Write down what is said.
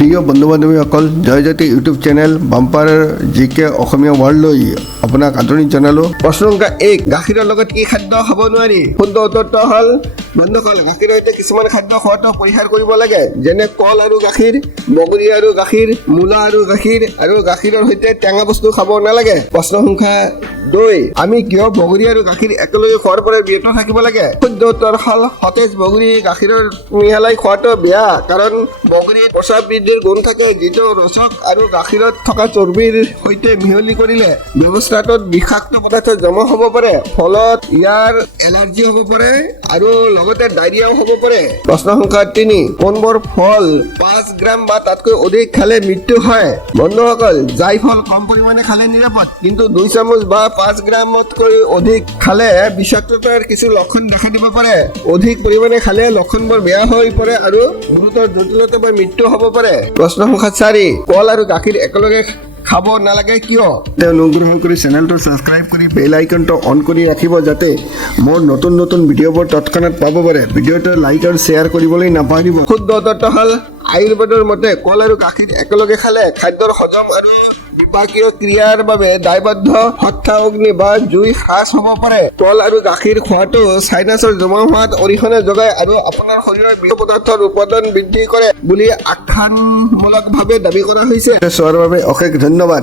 প্ৰিয় বন্ধু বান্ধৱীসকল Joyjyoti YouTube channel bumper জিকে অসমীয়া ৱৰ্ল্ডলৈ আপোনাক আদৰণি জনালোঁ। প্ৰশ্ন সংখ্যা 1, গাখীৰৰ লগত কি খাদ্য খাব নোৱাৰি? শুদ্ধ উত্তৰটো হ'ল বন্ধুসকল, গাখীৰৰ সৈতে কিছুমান খাদ্য খোৱাটো পৰিহাৰ কৰিব লাগে, যেনে কল আৰু গাখীৰ, বগৰী আৰু গাখীৰ, মূলা আৰু গাখীৰ, আৰু গাখীৰৰ সৈতে টেঙা বস্তু খাব নালাগে। প্ৰশ্ন সংখ্যা 2, আমি কিয় বগৰী আৰু গাখীৰ একেলগে খোৱাৰ পৰা বিৰত থাকিব লাগে? শুদ্ধ উত্তৰ হ'ল সতেজ বগৰী গাখীৰৰ মিহলাই খোৱাটো বেয়া, কাৰণ বগৰীত প্ৰস্ৰাৱ বৃদ্ধিৰ গুণ থাকে, যিটো ৰসক আৰু গাখীৰত থকা চৰ্বিৰ সৈতে মিহলি কৰিলে ব্যৱস্থাটোত বিষাক্ত পদাৰ্থ জমা হ'ব পাৰে, ফলত ইয়াৰ এলাৰ্জি হ'ব পাৰে আৰু লগতে ডায়েৰিয়াও হ'ব পাৰে। প্ৰশ্ন সংখ্যা 3, কোনবোৰ ফল 5 গ্ৰাম বা তাতকৈ অধিক খালে মৃত্যু হয়? বন্ধুসকল, যাই ফল কম পৰিমাণে খালে নিৰাপদ, কিন্তু 2 চামুচ বা 5 গ্ৰামতকৈ অধিক খালে বিষাক্ততাৰ কিছু লক্ষণ দেখা দিব পাৰে। অধিক পৰিমাণে খালে লক্ষণবোৰ বেয়া হৈ পৰে আৰু গুৰুতৰ জটিলতা বা মৃত্যু হ'ব পাৰে। প্ৰশ্ন সংখ্যা 4, কল আৰু গাখীৰ একেলগে খাব নালাগে কিয়? অনুগ্ৰহ কৰি চেনেলটো ছাবস্ক্ৰাইব কৰি বেল আইকনটো অন কৰি ৰাখিব, যাতে মোৰ নতুন নতুন ভিডিঅ'বোৰ তৎক্ষণাত পাব পাৰে। ভিডিঅ'টো লাইক আৰু শ্বেয়াৰ কৰিবলৈ নাপাহৰিব। শুদ্ধ উত্তৰটো হ'ল আয়ুৰ্বেদৰ মতে কল আৰু গাখীৰ একেলগে খালে খাদ্যৰ হজম আৰু বিপাকীয় ক্ৰিয়াৰ বাবে দায়বদ্ধ হত্যা অগ্নি বা জুই হ্ৰাস হ'ব পাৰে। কল আৰু গাখীৰ খোৱাটো চাইনাছৰ জমা হোৱাত অৰিহণা যোগায় আৰু আপোনাৰ শৰীৰৰ বিষাক্ত পদাৰ্থৰ উৎপাদন বৃদ্ধি কৰে বুলি আখ্যানমূলকভাৱে দাবী কৰা হৈছে। চোৱাৰ বাবে অশেষ ধন্যবাদ।